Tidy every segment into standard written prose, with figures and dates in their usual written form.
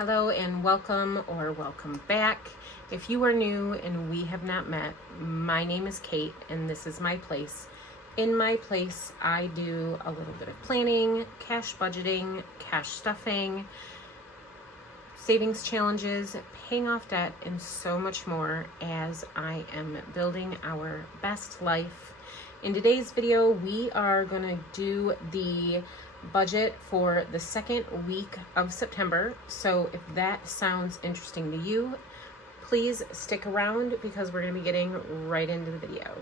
Hello and welcome or welcome back. If you are new and we have not met, my name is Kate and this is my place. In my place, I do a little bit of planning, cash budgeting, cash stuffing, savings challenges, paying off debt, and so much more as I am building our best life. In today's video, we are going to do the budget for the second week of September. So if that sounds interesting to you, please stick around because we're going to be getting right into the video.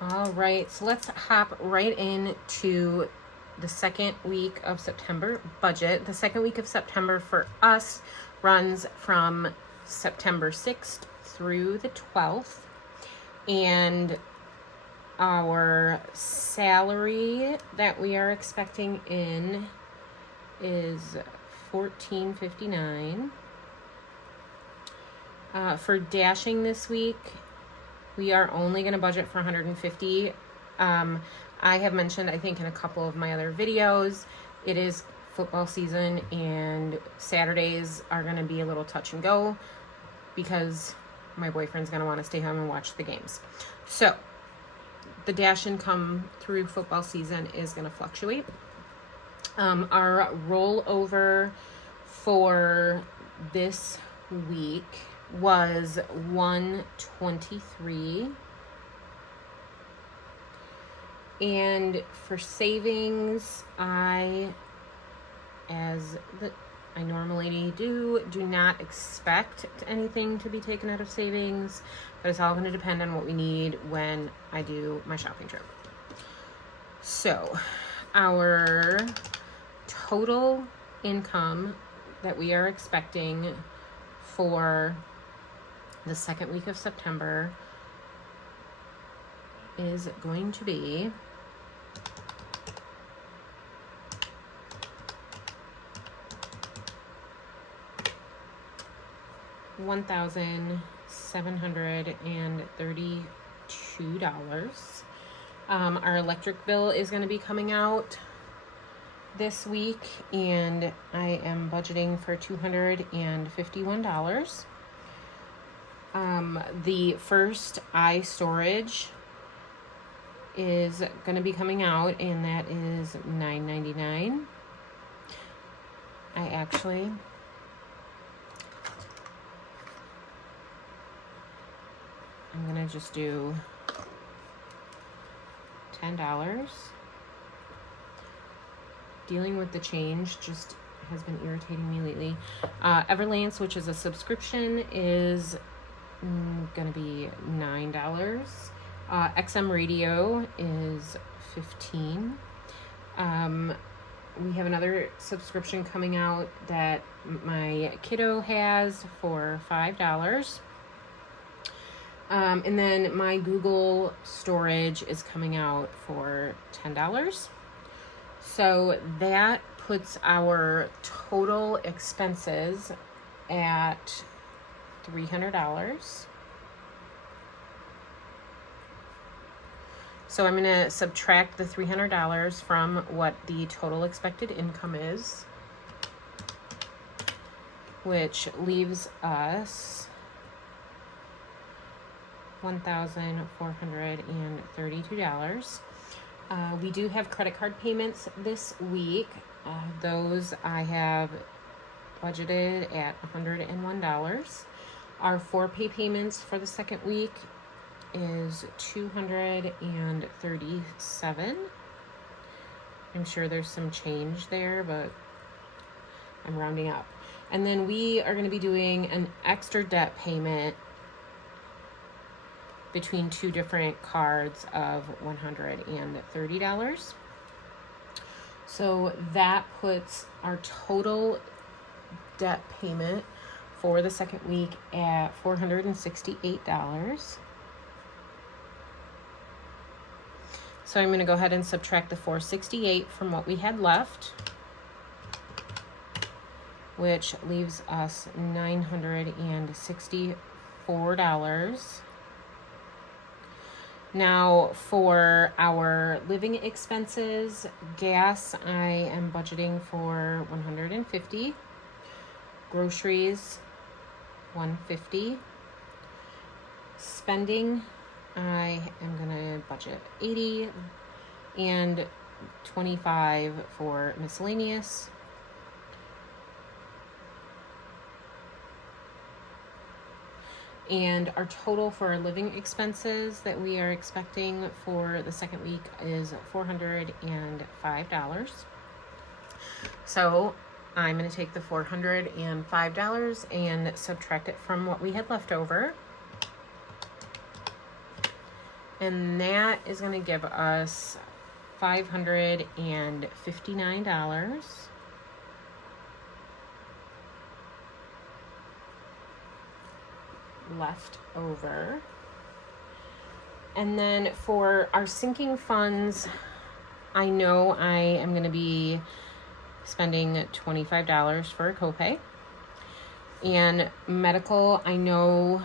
All right, so let's hop right into the second week of September budget. The second week of September for us runs from September 6th through the 12th. And our salary that we are expecting in is $14.59. For dashing this week, we are only going to budget for $150. I have mentioned, I think in a couple of my other videos, it is football season and Saturdays are going to be a little touch and go because my boyfriend's going to want to stay home and watch the games. So the dash income through football season is going to fluctuate. Our rollover for this week was $123. And for savings, I normally do not expect anything to be taken out of savings, but it's all going to depend on what we need when I do my shopping trip. So our total income that we are expecting for the second week of September is going to be $1,732. Our electric bill is going to be coming out this week, and I am budgeting for $251. The first iStorage is going to be coming out, and that is $9.99. I'm going to just do $10. Dealing with the change just has been irritating me lately. Everlance, which is a subscription, is going to be $9. XM Radio is $15. We have another subscription coming out that my kiddo has for $5. And then my Google storage is coming out for $10. So that puts our total expenses at $300. So I'm going to subtract the $300 from what the total expected income is, which leaves us $1,432. We do have credit card payments this week. Those I have budgeted at $101. Our 4-pay payments for the second week is $237. I'm sure there's some change there, but I'm rounding up. And then we are going to be doing an extra debt payment between two different cards of $130. So that puts our total debt payment for the second week at $468. So I'm going to go ahead and subtract the $468 from what we had left. which leaves us $964. Now for our living expenses, gas, I am budgeting for $150. Groceries, $150. Spending, I am gonna budget $80 and $25 for miscellaneous. And our total for our living expenses that we are expecting for the second week is $405. So I'm going to take the $405 and subtract it from what we had left over. And that is going to give us $559. Left over. And then for our sinking funds, I know I am going to be spending $25 for a copay. And medical, I know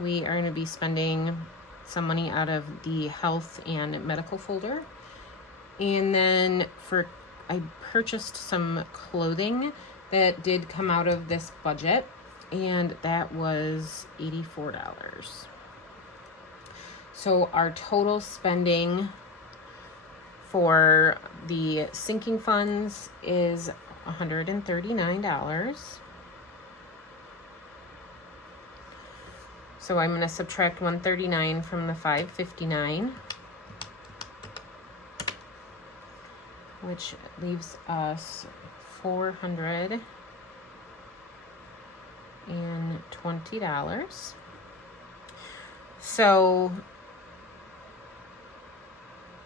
we are going to be spending some money out of the health and medical folder. And then I purchased some clothing that did come out of this budget, and that was $84. So our total spending for the sinking funds is $139. So I'm going to subtract $139 from the $559, which leaves us $420. So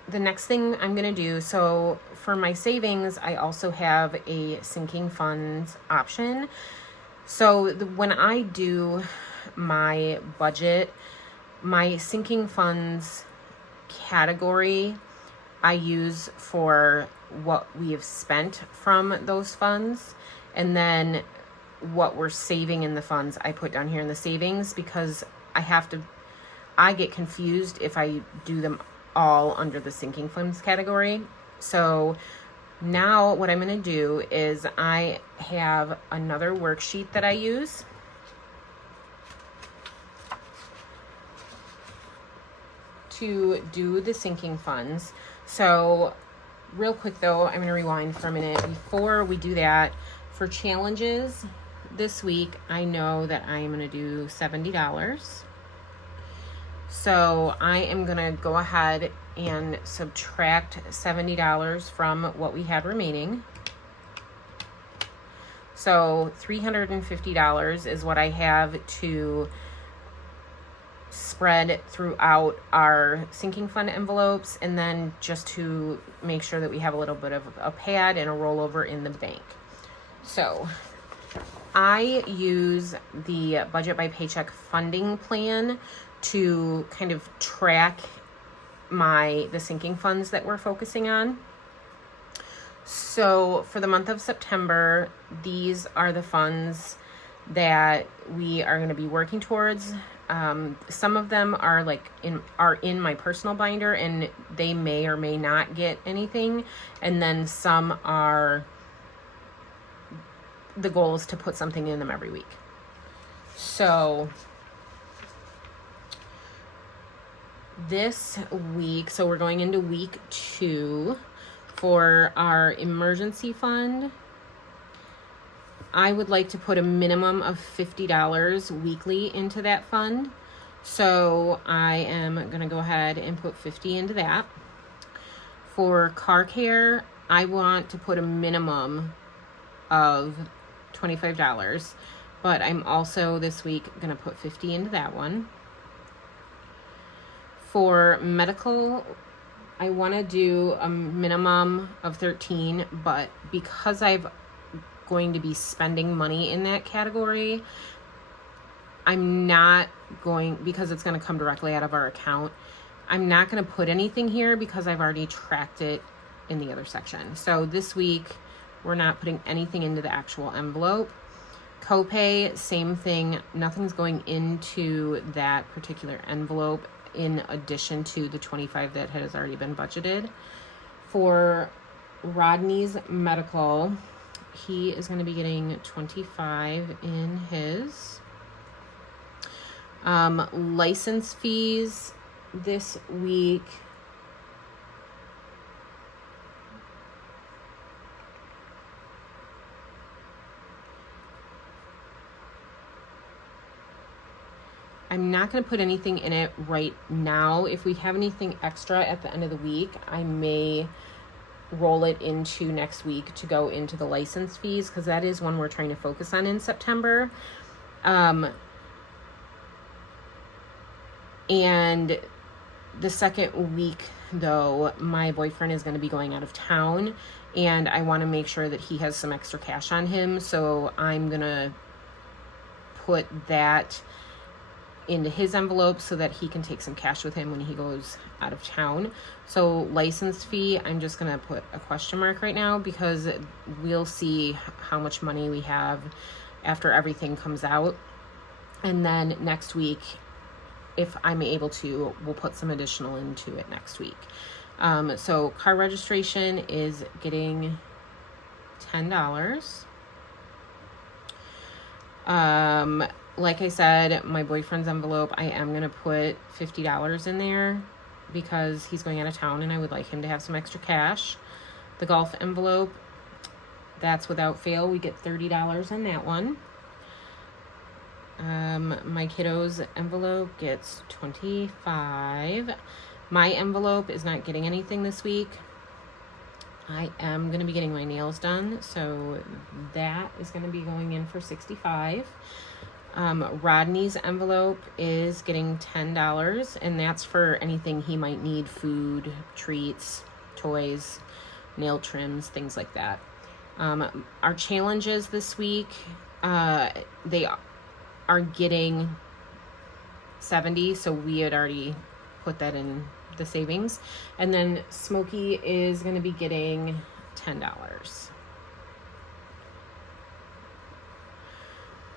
the next thing I'm going to do, so for my savings, I also have a sinking funds option. So when I do my budget, my sinking funds category I use for what we have spent from those funds, and then what we're saving in the funds I put down here in the savings, because I get confused if I do them all under the sinking funds category. So now what I'm going to do is I have another worksheet that I use to do the sinking funds. So real quick though, I'm going to rewind for a minute. Before we do that, for challenges this week, I know that I'm going to do $70. So I am going to go ahead and subtract $70 from what we had remaining. So $350 is what I have to spread throughout our sinking fund envelopes, and then just to make sure that we have a little bit of a pad and a rollover in the bank. So I use the Budget by Paycheck funding plan to kind of track the sinking funds that we're focusing on. So for the month of September, these are the funds that we are going to be working towards. Some of them are in my personal binder, and they may or may not get anything. And then some are, the goal is to put something in them every week. So this week, so we're going into week 2 for our emergency fund. I would like to put a minimum of $50 weekly into that fund. So I am going to go ahead and put $50 into that. For car care, I want to put a minimum of $25, but I'm also this week going to put $50 into that one. For medical, I want to do a minimum of $13, but because I'm going to be spending money in that category, I'm not going, because it's going to come directly out of our account, I'm not going to put anything here because I've already tracked it in the other section. So this week We're not putting anything into the actual envelope. Copay, same thing. Nothing's going into that particular envelope in addition to the $25 that has already been budgeted. For Rodney's medical, he is going to be getting $25 in his. License fees this week. I'm not going to put anything in it right now. If we have anything extra at the end of the week, I may roll it into next week to go into the license fees, because that is one we're trying to focus on in September. And the second week, though, my boyfriend is going to be going out of town, and I want to make sure that he has some extra cash on him. So I'm going to put that into his envelope so that he can take some cash with him when he goes out of town. So license fee, I'm just going to put a question mark right now, because we'll see how much money we have after everything comes out. And then next week, if I'm able to, we'll put some additional into it next week. So car registration is getting $10. Like I said, my boyfriend's envelope, I am going to put $50 in there because he's going out of town and I would like him to have some extra cash. The golf envelope, that's without fail. We get $30 on that one. My kiddo's envelope gets $25. My envelope is not getting anything this week. I am going to be getting my nails done, so that is going to be going in for $65. Rodney's envelope is getting $10, and that's for anything he might need: food, treats, toys, nail trims, things like that. Our challenges this week, they are getting $70, so we had already put that in the savings. And then Smokey is going to be getting $10.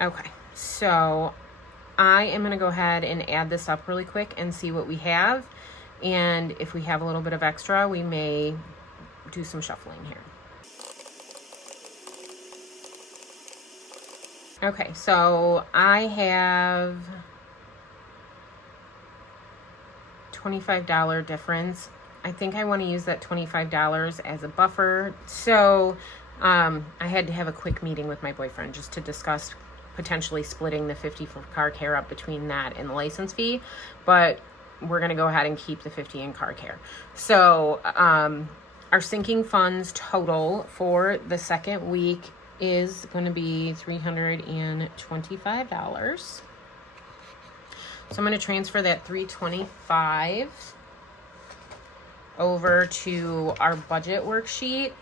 Okay, so I am going to go ahead and add this up really quick and see what we have. And if we have a little bit of extra, we may do some shuffling here. Okay, so I have $25 difference. I think I want to use that $25 as a buffer. So I had to have a quick meeting with my boyfriend just to discuss potentially splitting the $50 for car care up between that and the license fee, but we're going to go ahead and keep the $50 in car care. So our sinking funds total for the second week is going to be $325. So I'm going to transfer that $325 over to our budget worksheet.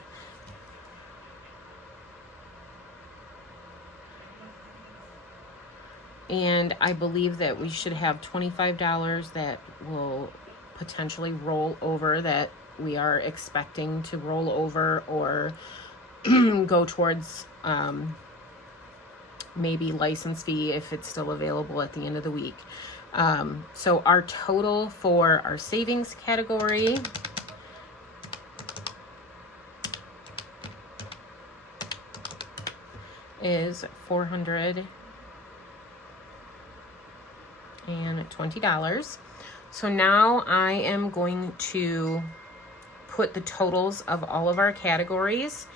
And I believe that we should have $25 that will potentially roll over, that we are expecting to roll over or go towards maybe license fee if it's still available at the end of the week. So our total for our savings category is $420. So now I am going to put the totals of all of our categories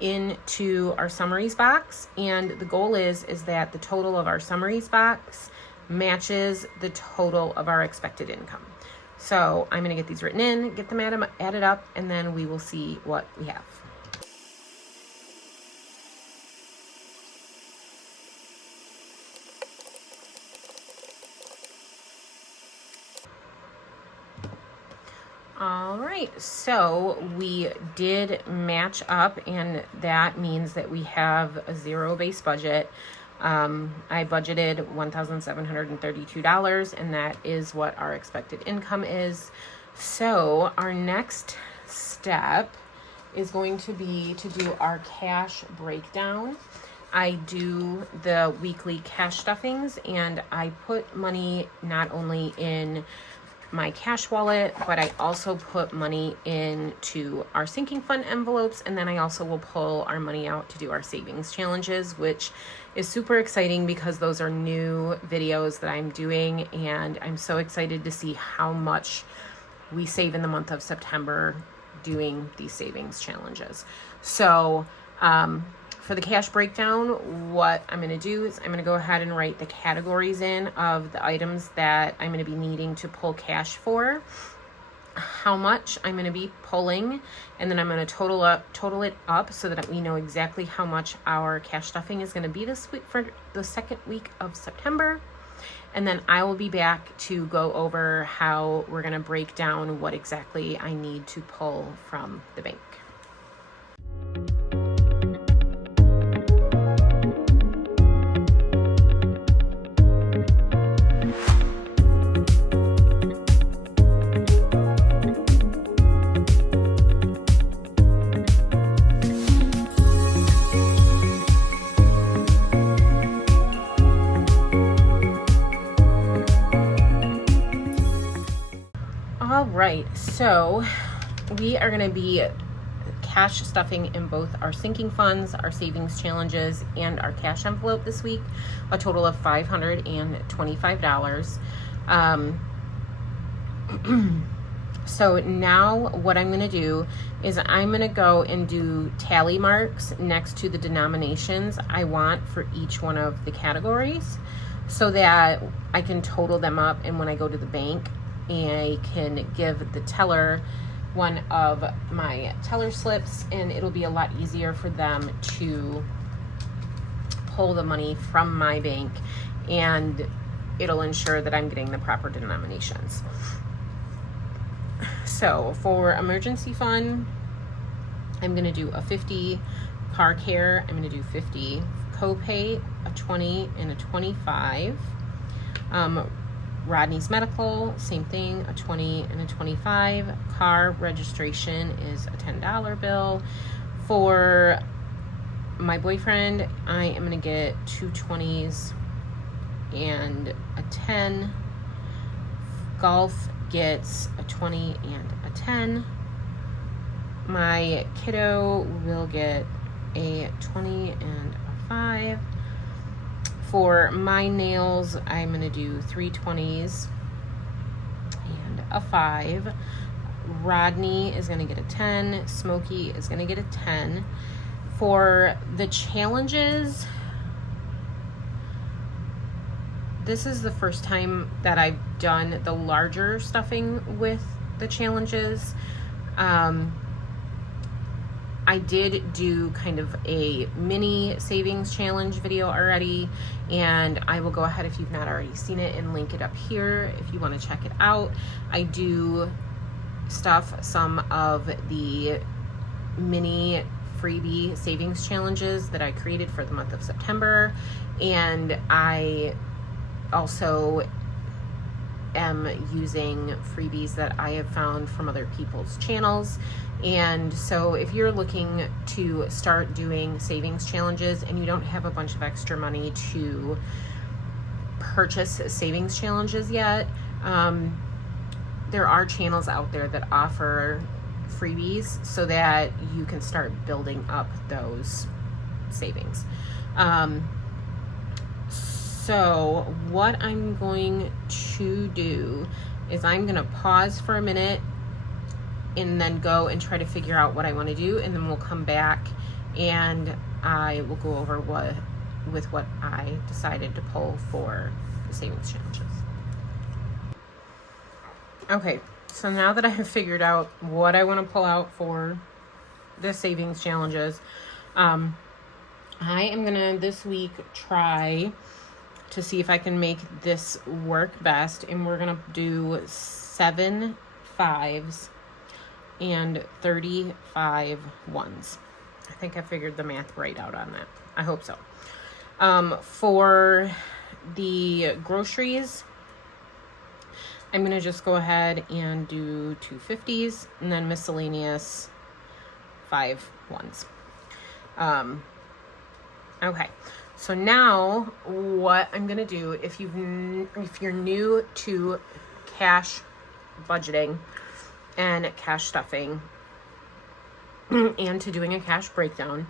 into our summaries box, and the goal is that the total of our summaries box matches the total of our expected income. So I'm going to get these written in, get them added up, and then we will see what we have. All right, so we did match up, and that means that we have a zero base budget. I budgeted $1,732, and that is what our expected income is. So our next step is going to be to do our cash breakdown. I do the weekly cash stuffings, and I put money not only in my cash wallet, but I also put money into our sinking fund envelopes, and then I also will pull our money out to do our savings challenges, which is super exciting because those are new videos that I'm doing, and I'm so excited to see how much we save in the month of September doing these savings challenges. So for the cash breakdown, what I'm going to do is I'm going to go ahead and write the categories in of the items that I'm going to be needing to pull cash for, how much I'm going to be pulling, and then I'm going to total it up so that we know exactly how much our cash stuffing is going to be this week for the second week of September. And then I will be back to go over how we're going to break down what exactly I need to pull from the bank. All right, so we are going to be cash stuffing in both our sinking funds, our savings challenges, and our cash envelope this week, a total of $525. So now what I'm going to do is I'm going to go and do tally marks next to the denominations I want for each one of the categories so that I can total them up, and when I go to the bank, I can give the teller one of my teller slips, and it'll be a lot easier for them to pull the money from my bank, and it'll ensure that I'm getting the proper denominations. So for emergency fund, I'm going to do a 50. Car care, I'm going to do 50. Copay, a 20 and a 25. Rodney's medical, same thing, a 20 and a 25. Car registration is a $10 bill. For my boyfriend, I am going to get 2 20s and a 10. Golf gets a 20 and a 10. My kiddo will get a 20 and a 5. For my nails, I'm going to do 3 20s and a 5. Rodney is going to get a 10. Smokey is going to get a 10. For the challenges, this is the first time that I've done the larger stuffing with the challenges. I did do kind of a mini savings challenge video already, and I will go ahead, if you've not already seen it, and link it up here if you want to check it out. I do stuff some of the mini freebie savings challenges that I created for the month of September, and I also am using freebies that I have found from other people's channels. And so if you're looking to start doing savings challenges and you don't have a bunch of extra money to purchase savings challenges yet, there are channels out there that offer freebies so that you can start building up those savings. So what I'm going to do is I'm going to pause for a minute and then go and try to figure out what I want to do, and then we'll come back and I will go over what I decided to pull for the savings challenges. Okay, so now that I have figured out what I want to pull out for the savings challenges, I am gonna this week try to see if I can make this work best, and we're gonna do 7 5s and 35 1s. I think I figured the math right out on that. I hope so. For the groceries, I'm going to just go ahead and do 2 50s, and then miscellaneous 5 ones. Okay, so now what I'm gonna do, if you're new to cash budgeting and cash stuffing and to doing a cash breakdown,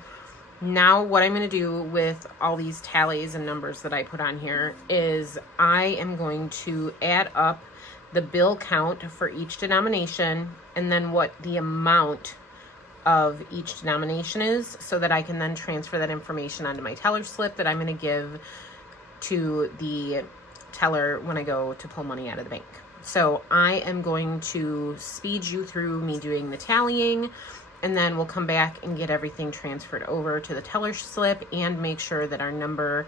now what I'm going to do with all these tallies and numbers that I put on here is I am going to add up the bill count for each denomination and then what the amount of each denomination is, so that I can then transfer that information onto my teller slip that I'm going to give to the teller when I go to pull money out of the bank. So I am going to speed you through me doing the tallying, and then we'll come back and get everything transferred over to the teller slip and make sure that our number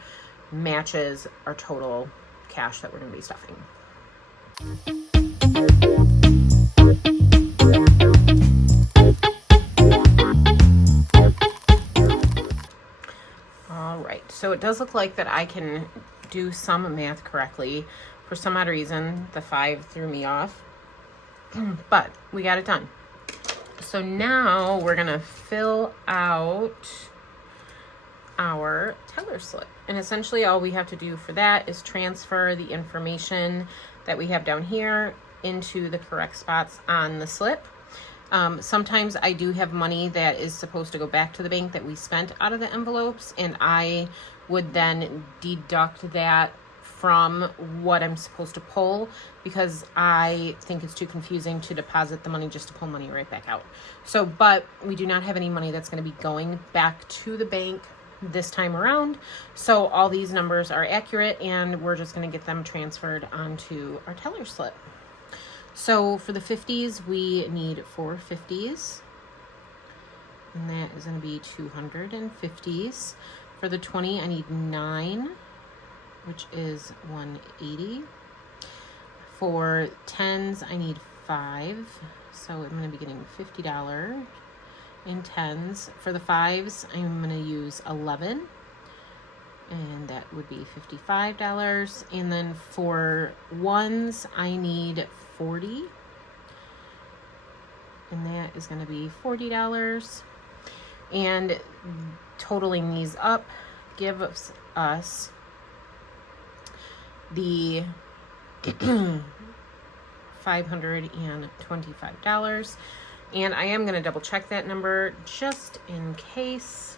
matches our total cash that we're going to be stuffing. All right, so it does look like that I can do some math correctly. For some odd reason, the 5 threw me off, but we got it done. So now we're gonna fill out our teller slip. And essentially all we have to do for that is transfer the information that we have down here into the correct spots on the slip. Sometimes I do have money that is supposed to go back to the bank that we spent out of the envelopes, and I would then deduct that from what I'm supposed to pull, because I think it's too confusing to deposit the money just to pull money right back out. So, but we do not have any money that's going to be going back to the bank this time around. So all these numbers are accurate, and we're just going to get them transferred onto our teller slip. So for the 50s, we need 4 50s, and that is going to be 250s. For the 20, I need 9, which is 180. For 10s, I need 5, so I'm going to be getting $50 in 10s. For the 5s, I'm going to use 11, and that would be $55. And then for 1s, I need 40, and that is going to be $40. And totaling these up gives us the $525. And I am going to double check that number just in case,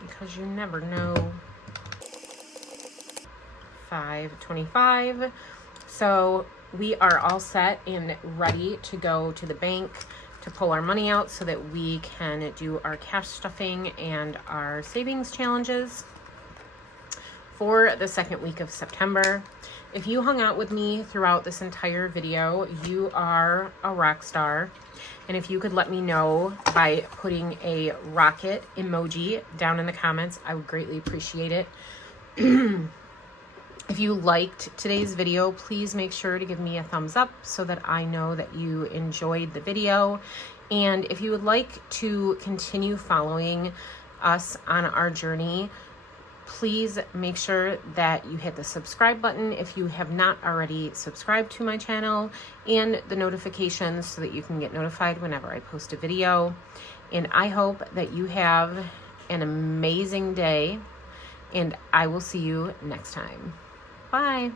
because you never know. $525. So we are all set and ready to go to the bank to pull our money out so that we can do our cash stuffing and our savings challenges for the second week of September. If you hung out with me throughout this entire video, you are a rock star. And if you could let me know by putting a rocket emoji down in the comments, I would greatly appreciate it. If you liked today's video, please make sure to give me a thumbs up so that I know that you enjoyed the video. And if you would like to continue following us on our journey, please make sure that you hit the subscribe button if you have not already subscribed to my channel, and the notifications so that you can get notified whenever I post a video. And I hope that you have an amazing day, and I will see you next time. Bye.